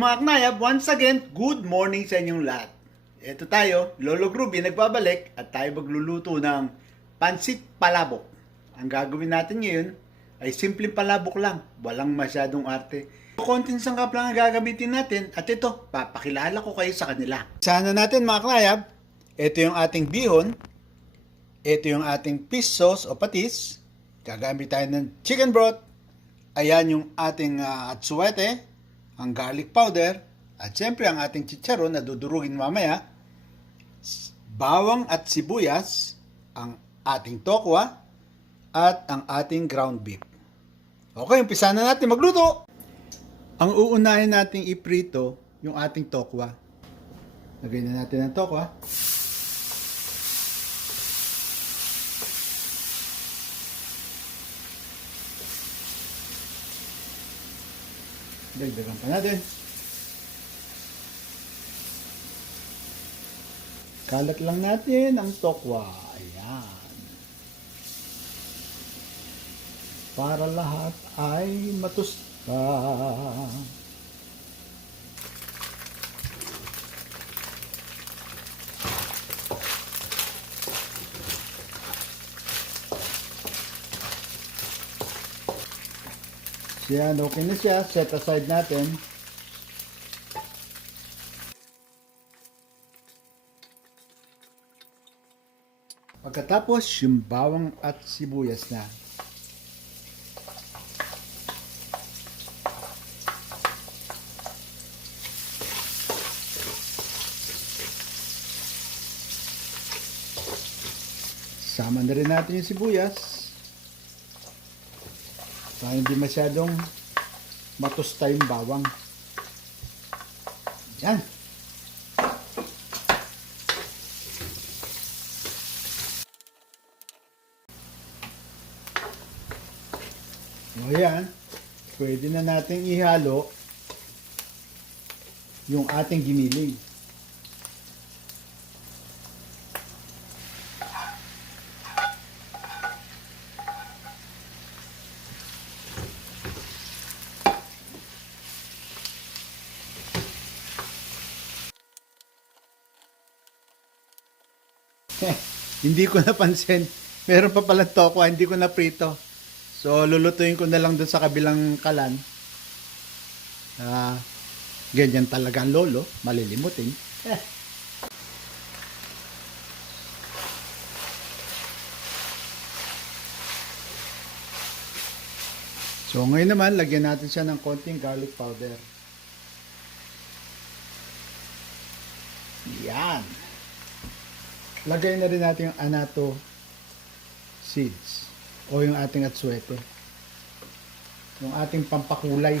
Mga knayab, once again, good morning sa inyong lahat. Ito tayo, Lolo Groovy nagbabalik at tayo magluluto ng pansit palabok. Ang gagawin natin ngayon ay simpleng palabok lang, walang masyadong arte. Konting sangkap lang ang gagamitin natin at ito, papakilala ko kayo sa kanila. Sana natin mga knayab, ito yung ating bihon, ito yung ating fish sauce o patis, gagamit tayo ng chicken broth, ayan yung ating atsuete, ang garlic powder, at siyempre ang ating chicharon na dudurugin mamaya, bawang at sibuyas, ang ating tokwa, at ang ating ground beef. Okay, umpisa na natin magluto! Ang uunahin nating iprito, yung ating tokwa. Lagyan na natin ang tokwa. Dagdagan pa natin. Kalat lang natin ang tokwa. Ayan. Para lahat ay matusta. Yan, okay na siya. Set aside natin. Pagkatapos, yung bawang at sibuyas na. Sama na rin natin yung sibuyas. Para hindi masyadong matusta yung bawang. Yan. O yan. Pwede na natin ihalo yung ating giniling. Hindi ko napansin. Meron pa pala tokwa, hindi ko na prito. So, lulutuin ko na lang doon sa kabilang kalan. Ganyan talaga ang lolo. Malilimutin. So, ngayon naman, lagyan natin siya ng konting garlic powder. Yan. Lagay na rin natin yung anato seeds o yung ating atsuete, yung ating pampakulay.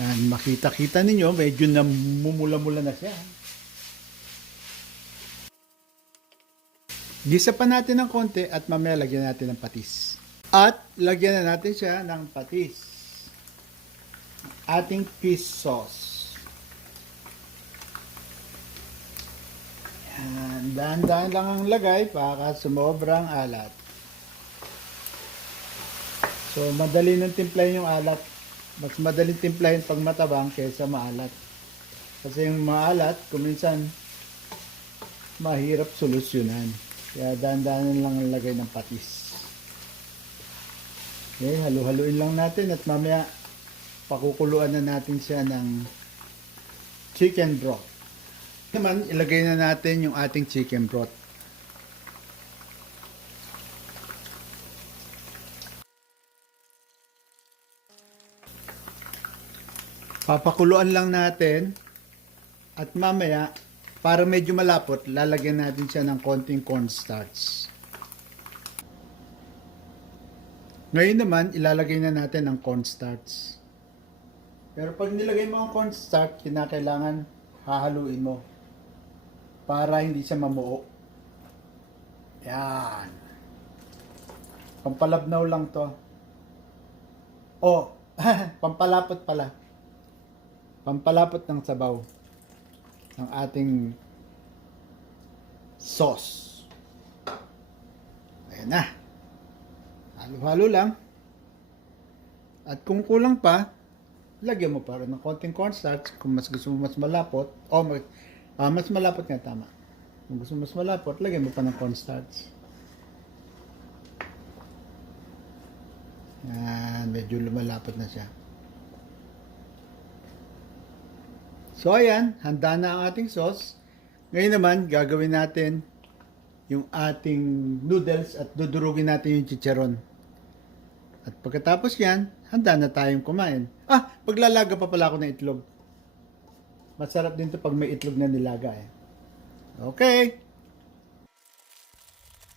Yan, makita-kita ninyo medyo namumula-mula na siya. Gisa pa natin ng konti at mamaya lagyan natin ng patis. At lagyan na natin siya ng patis, ating fish sauce. Dahan-dahan lang ang lagay para sumobrang alat. So, madali nang timplahin yung alat. Mas madaling timplahin pag matabang kaysa maalat. Kasi yung maalat, kuminsan, mahirap solusyonan. Kaya dahan-dahan lang ang lagay ng patis. Okay, halu-haluin lang natin at mamaya pakukuluan na natin siya ng chicken broth. Naman, ilagay na natin yung ating chicken broth. Papakuluan lang natin at mamaya, para medyo malapot, lalagyan natin siya ng konting cornstarch. Ngayon naman, ilalagay na natin ang cornstarch. Pero pag nilagay mo ang cornstarch, kinakailangan hahaluin mo para hindi siya mamuo. Yan. Pampalabnaw lang to. Oh, pampalapot pala. Pampalapot ng sabaw ng ating sauce. Ayan na. Halo-halo lang. At kung kulang pa, lagyan mo pa rin ng konting cornstarch kung mas gusto mo mas malapot. Mas malapot nga, tama. Kung gusto mo mas malapot, lagyan mo pa ng cornstarch. Yan, medyo lumalapot na siya. So ayan, handa na ang ating sauce. Ngayon naman, gagawin natin yung ating noodles at dudurugin natin yung chicharon. At pagkatapos yan, handa na tayong kumain. Paglalaga pa pala ako ng itlog. Masarap din to pag may itlog na nilaga eh. Okay.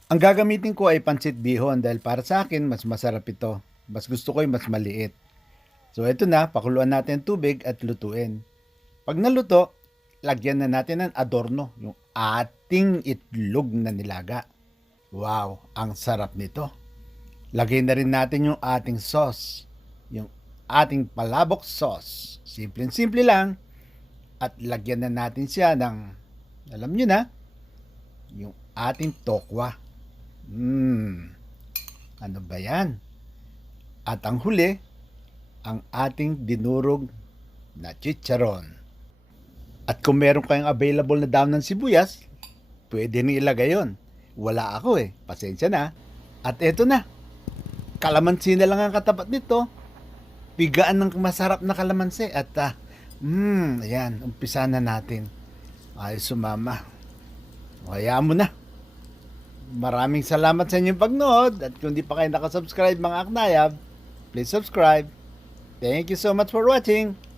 Ang gagamitin ko ay pancit bihon dahil para sa akin, mas masarap ito. Mas gusto ko yung mas maliit. So ito na, pakuluan natin tubig at lutuin. Pag naluto, lagyan na natin ng adorno, yung ating itlog na nilaga. Wow, ang sarap nito. Lagay na rin natin yung ating sauce, yung ating palabok sauce. Simple-simple lang. At lagyan na natin siya ng, alam nyo na, yung ating tokwa. Ano ba yan? At ang huli, ang ating dinurog na chicharon. At kung meron kayong available na daon ng sibuyas, pwede nang ilagay yon. Wala ako eh, pasensya na. At eto na, kalamansi na lang ang katapat nito. Pigaan ng masarap na kalamansi. At ayan, umpisa na natin. Ay sumama. Hayaan mo na. Maraming salamat sa inyong pagnood. At kung di pa kayo nakasubscribe mga Aknayab, please subscribe. Thank you so much for watching.